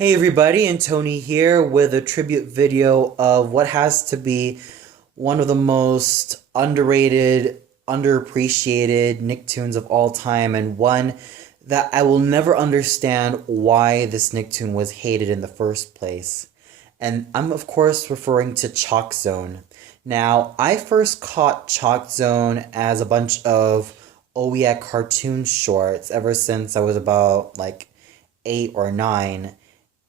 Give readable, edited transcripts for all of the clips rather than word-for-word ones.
Hey everybody, and Tony here with a tribute video of what has to be one of the most underrated, underappreciated Nicktoons of all time, and one that I will never understand why this Nicktoon was hated in the first place. And I'm of course referring to ChalkZone. Now, I first caught ChalkZone as a bunch of Oh Yeah cartoon shorts ever since I was about like 8 or 9.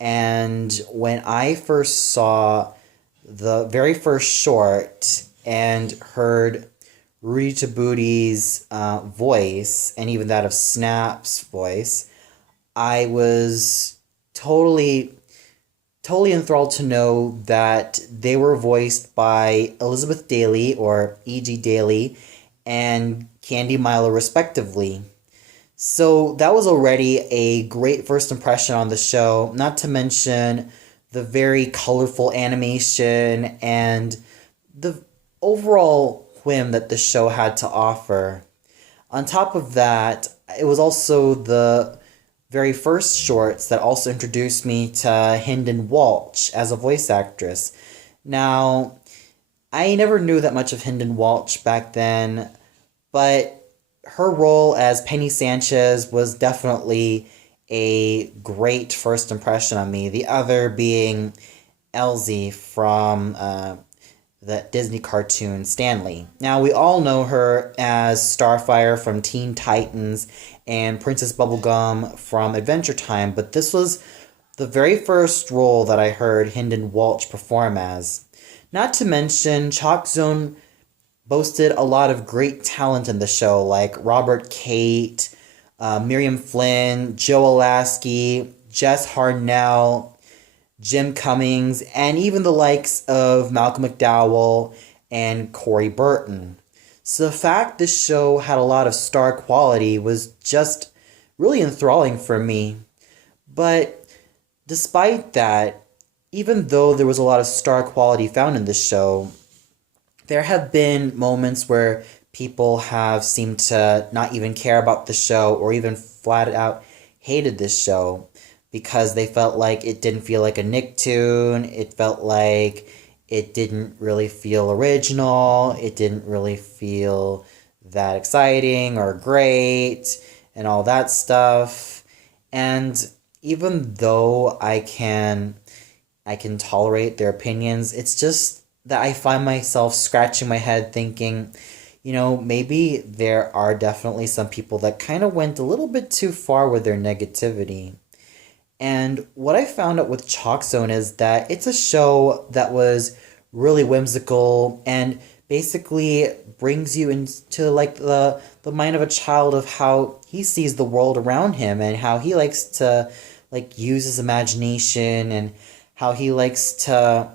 And when I first saw the very first short and heard Rudy Tabooty's voice, and even that of Snap's voice, I was totally, totally enthralled to know that they were voiced by Elizabeth Daily, or E.G. Daily, and Candi Milo, respectively. So that was already a great first impression on the show, not to mention the very colorful animation and the overall whim that the show had to offer. On top of that, it was also the very first shorts that also introduced me to Hynden Walch as a voice actress. Now, I never knew that much of Hynden Walch back then, but her role as Penny Sanchez was definitely a great first impression on me. The other being Elsie from the Disney cartoon Stanley. Now, we all know her as Starfire from Teen Titans and Princess Bubblegum from Adventure Time, but this was the very first role that I heard Hynden Walch perform as. Not to mention, ChalkZone boasted a lot of great talent in the show, like Robert Cait, Miriam Flynn, Joe Alaskey, Jess Harnell, Jim Cummings, and even the likes of Malcolm McDowell and Corey Burton. So the fact this show had a lot of star quality was just really enthralling for me. But despite that, even though there was a lot of star quality found in this show, there have been moments where people have seemed to not even care about the show or even flat out hated this show because they felt like it didn't feel like a Nicktoon. It felt like it didn't really feel original. It didn't really feel that exciting or great and all that stuff. And even though I can tolerate their opinions, it's just that I find myself scratching my head thinking, maybe there are definitely some people that kind of went a little bit too far with their negativity. And what I found out with ChalkZone is that it's a show that was really whimsical and basically brings you into like the mind of a child of how he sees the world around him and how he likes to like use his imagination and how he likes to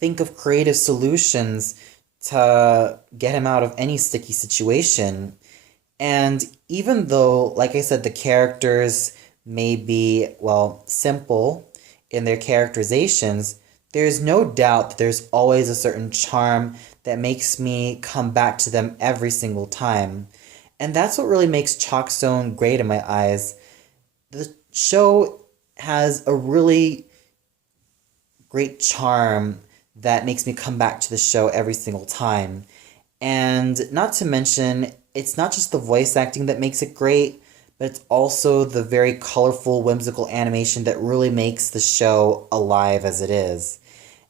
think of creative solutions to get him out of any sticky situation. And even though, like I said, the characters may be, well, simple in their characterizations, there's no doubt that there's always a certain charm that makes me come back to them every single time. And that's what really makes ChalkZone great in my eyes. The show has a really great charm that makes me come back to the show every single time. And not to mention, it's not just the voice acting that makes it great, but it's also the very colorful, whimsical animation that really makes the show alive as it is.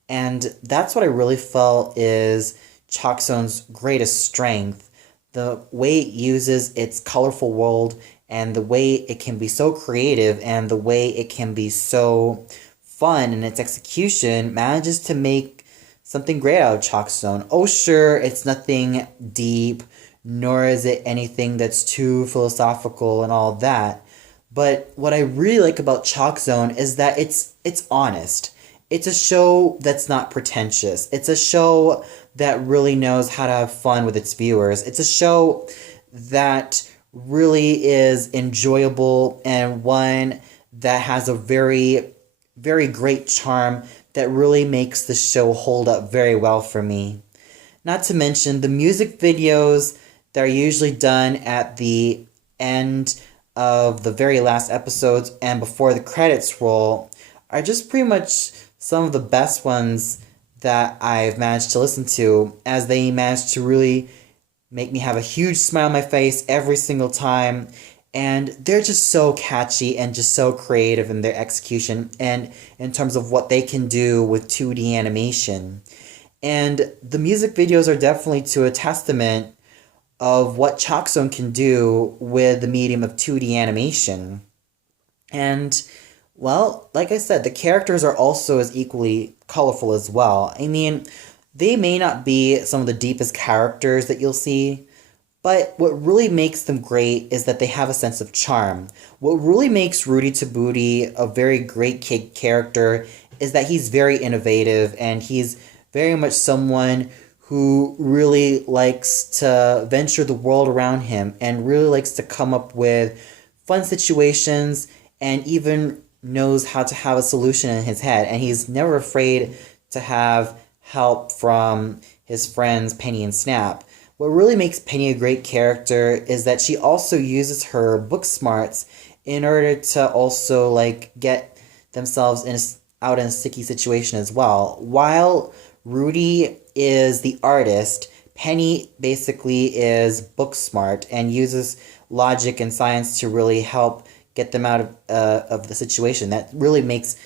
And that's what I really felt is ChalkZone's greatest strength. The way it uses its colorful world and the way it can be so creative and the way it can be so fun in its execution manages to make something great out of ChalkZone. Oh, sure, it's nothing deep, nor is it anything that's too philosophical and all that. But what I really like about ChalkZone is that it's honest. It's a show that's not pretentious. It's a show that really knows how to have fun with its viewers. It's a show that really is enjoyable and one that has a very, very great charm that really makes the show hold up very well for me. Not to mention the music videos that are usually done at the end of the very last episodes and before the credits roll are just pretty much some of the best ones that I've managed to listen to, as they managed to really make me have a huge smile on my face every single time. And they're just so catchy and just so creative in their execution and in terms of what they can do with 2D animation. And the music videos are definitely to a testament of what ChalkZone can do with the medium of 2D animation. And, well, like I said, the characters are also as equally colorful as well. I mean, they may not be some of the deepest characters that you'll see, but what really makes them great is that they have a sense of charm. What really makes Rudy Tabooty a very great kid character is that he's very innovative, and he's very much someone who really likes to venture the world around him and really likes to come up with fun situations and even knows how to have a solution in his head. And he's never afraid to have help from his friends Penny and Snap. What really makes Penny a great character is that she also uses her book smarts in order to also get themselves out in a sticky situation as well. While Rudy is the artist, Penny basically is book smart and uses logic and science to really help get them out of the situation. That really makes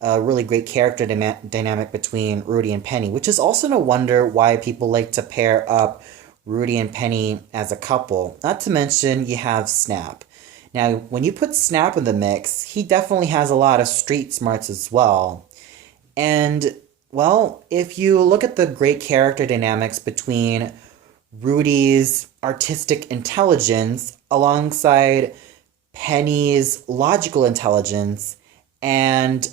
a really great character dynamic between Rudy and Penny, which is also no wonder why people like to pair up Rudy and Penny as a couple. Not to mention you have Snap. Now, when you put Snap in the mix, he definitely has a lot of street smarts as well. And, well, if you look at the great character dynamics between Rudy's artistic intelligence alongside Penny's logical intelligence and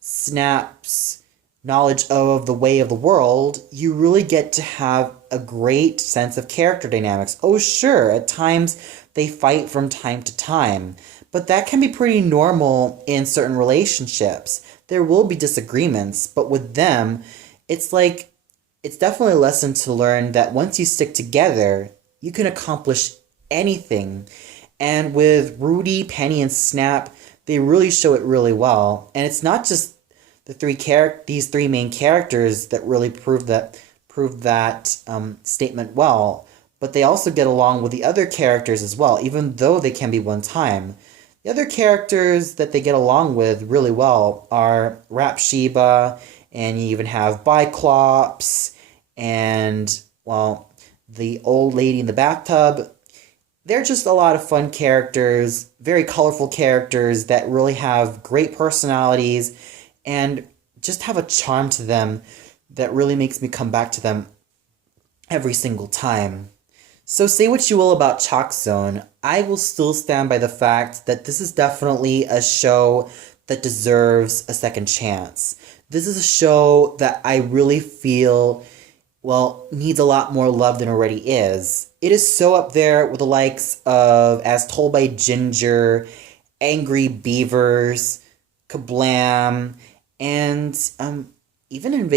Snap's knowledge of the way of the world, you really get to have a great sense of character dynamics. Oh, sure, at times they fight from time to time, but that can be pretty normal in certain relationships. There will be disagreements, but with them, it's definitely a lesson to learn that once you stick together, you can accomplish anything. And with Rudy, Penny, and Snap, they really show it really well. And it's not just these three main characters that really prove that statement well, but they also get along with the other characters as well, even though they can be one time. The other characters that they get along with really well are Rap Sheba, and you even have Biclops, and, well, the old lady in the bathtub. They're just a lot of fun characters, very colorful characters that really have great personalities and just have a charm to them that really makes me come back to them every single time. So say what you will about ChalkZone, I will still stand by the fact that this is definitely a show that deserves a second chance. This is a show that I really feel, well, needs a lot more love than already is. It is so up there with the likes of As Told by Ginger, Angry Beavers, Kablam, and even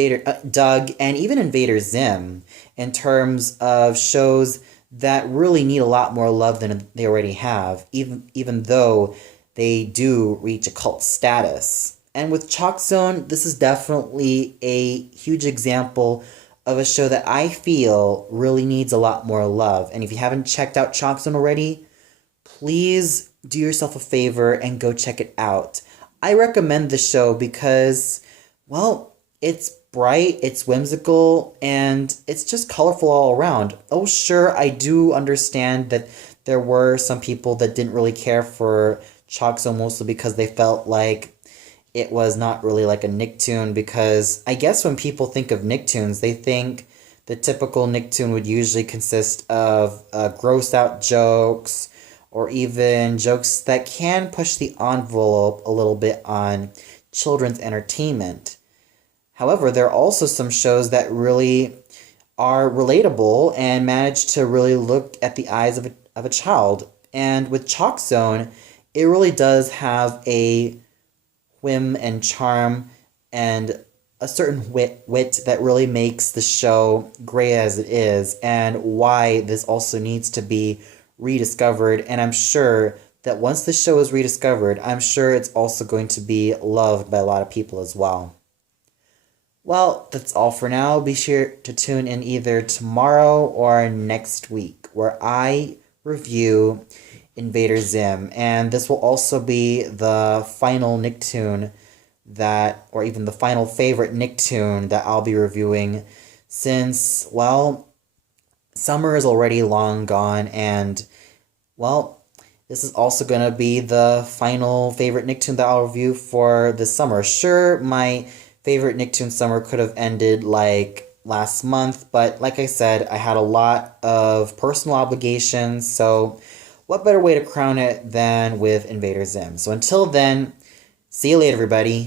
Doug, and even Invader Zim, in terms of shows that really need a lot more love than they already have, even though they do reach a cult status. And with ChalkZone, this is definitely a huge example of a show that I feel really needs a lot more love. And if you haven't checked out ChalkZone already, please do yourself a favor and go check it out. I recommend the show because, well, it's bright, it's whimsical, and it's just colorful all around. Oh, sure, I do understand that there were some people that didn't really care for ChalkZone, mostly because they felt like it was not really like a Nicktoon, because I guess when people think of Nicktoons, they think the typical Nicktoon would usually consist of gross out jokes, or even jokes that can push the envelope a little bit on children's entertainment. However, there are also some shows that really are relatable and manage to really look at the eyes of a child. And with ChalkZone, it really does have a whim and charm and a certain wit that really makes the show great as it is, and why this also needs to be rediscovered. And I'm sure that once the show is rediscovered, I'm sure it's also going to be loved by a lot of people as well. Well, that's all for now. Be sure to tune in either tomorrow or next week, where I review Invader Zim, and this will also be the final Nicktoon or even the final favorite Nicktoon that I'll be reviewing, since, well, summer is already long gone, and, well, this is also going to be the final favorite Nicktoon that I'll review for this summer. Sure, my favorite Nicktoon summer could have ended like last month, but like I said, I had a lot of personal obligations, so what better way to crown it than with Invader Zim? So until then, see you later, everybody.